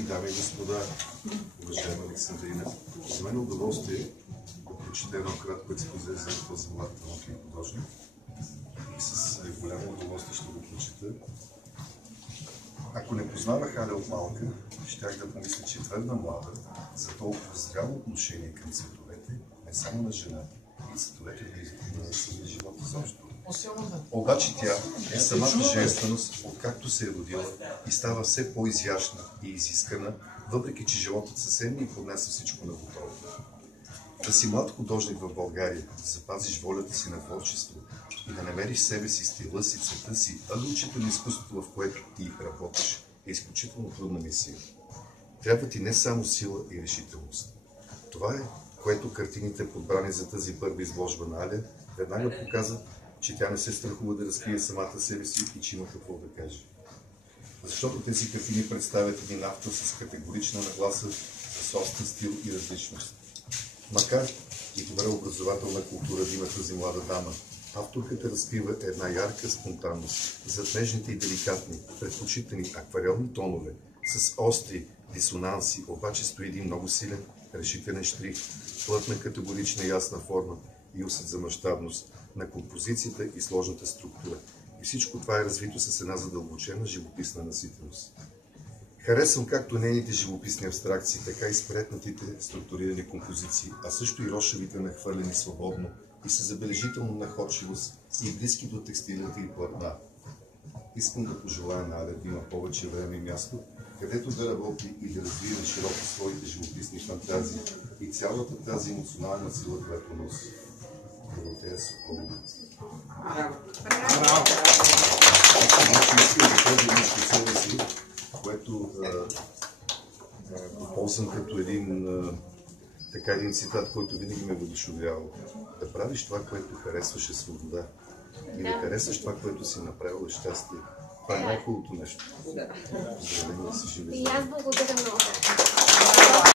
колеги, дами и господа, уважаема Александрина, за мен е удоволствие да прочета едно кратко експозе за този млад талантлив художник и с голямо удоволствие ще го прочета. Ако не познавах Аля от малка, щях да помисля, че твърда млада за толкова зряло отношение към цветовете, не само на жена, и цветовете на самия живот изобщо. Обаче тя е самата женственост, откакто се е родила и става все по-изящна и изискана, въпреки че животът съвсем ни поднесе всичко на готово. Да си млад художник в България, да запазиш волята си на творчество и да намериш себе си, стила си, цвета си, а да учите на изкуството, в което ти работиш, е изключително трудна мисия. Трябва ти не само сила и решителност. Това е, което картините, подбрани за тази първа изложба на Аля, веднага показват, че тя не се страхува да разкрие самата себе си и че има какво да каже. Защото тези картини представят един автор с категорична нагласа за собствен стил и различност. Макар и добре образователна култура да има тази млада дама, авторката разкрива една ярка спонтанност, зад нежните и деликатни, предпочитани акварелни тонове, с остри дисонанси, обаче стои един много силен, решителен штрих, плътна, категорична, ясна форма и усет за мащабност на композицията и сложната структура. И всичко това е развито с една задълбочена живописна наситеност. Харесвам както нейните живописни абстракции, така и спретнатите структурирани композиции, а също и рошевите нахвърлени свободно и със забележителна находчивост и близки до текстилната и платна. Искам да пожелая на Аля да има повече време и място, където да работи и да развие на широко своите живописни фантазии и цялата тази емоционална сила, която носи. Доротея Соколова. Браво! Искам да кажа нещо себе си, което го ползвам като един цитат, който винаги ме въодушевява. Да правиш това, което харесваш, е свобода. И да харесваш това, което си направил, е щастие. Това е най-хубавото нещо. Здравейно да си живе. И аз благодаря много.